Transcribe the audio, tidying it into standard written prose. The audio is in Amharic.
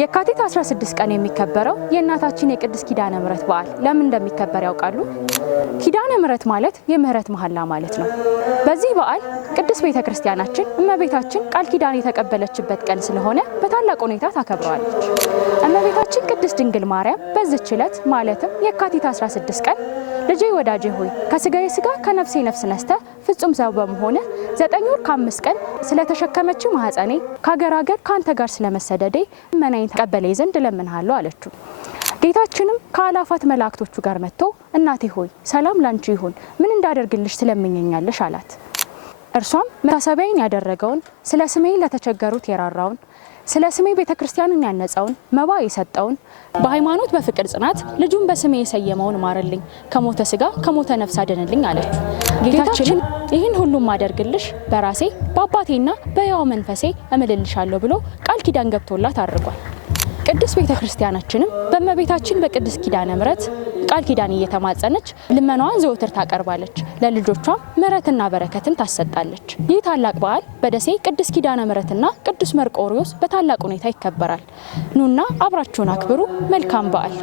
የካቲት 16 ቀን የሚከበረው የእናታችን የቅድስት ኪዳነ ምሕረት በዓል ለምን እንደሚከበር ያውቃሉ? ኪዳነ ምሕረት ማለት የምህረት መሐላ ማለት ነው። በዚህ በዓል ቅድስት ቤተክርስቲያናችን እመቤታችን ቃል ኪዳን የተቀበለችበት ቀን ስለሆነ በታላቅ ሁኔታ ታከብረዋለች። እመቤታችን ቅድስት ድንግል ማርያም በዚህች ዕለት ማለትም የካቲት 16 ቀን ልጄ ወዳጄ ሆይ ከስጋዬ ስጋ ከነፍሴ ነፍስ ነስተ ፍጹም ሰው በመሆነ 9 ወር ከ5 ቀን ስለተሸከመችው ማህፀኔ ከሀገር ሀገር ካንተ ጋር ስለመሰደዴ መናይን ተቀበለኝ ዘንድ እለምንሃለሁ አለችው። ጌታችንም ከአላፋት መላእክቶቹ ጋር መጥቶ እናቴ ሆይ ሰላም ላንቺ ይሁን፣ ምን እንዳደርግልሽ ስለምኘኛለሽ አላት። እርሷም መታሰቢያን ያደረገውን ስለ ስሜ ለተቸገሩት የራራውን ስለ ስሜ ቤተክርስቲያንን ያነጻውን መባ የሰጠውን በሃይማኖት በፍቅር ጽናት ልጁን በስሜ የሰየመውን ማርልኝ፣ ከሞተ ስጋ ከሞተ ነፍስ አድንልኝ አለች። ጌታችን ይህን ሁሉም ማደርግልሽ በራሴ በአባቴና በሕያው መንፈሴ እምልልሻለሁ ብሎ ቃል ኪዳን ገብቶላት አድርጓል። ቅድስት ቤተክርስቲያናችንም በእመቤታችን በቅድስት ኪዳነ ምሕረት ቃል ኪዳን እየተማጸነች ልመናዋን ዘወትር ታቀርባለች። ለልጆቿም ምሕረትና በረከትን ታሰጣለች። ይህ ታላቅ በዓል በደሴ ቅድስት ኪዳነ ምሕረትና ቅዱስ መርቆሪዎስ በታላቅ ሁኔታ ይከበራል። ኑና አብራችሁን አክብሩ። መልካም በዓል።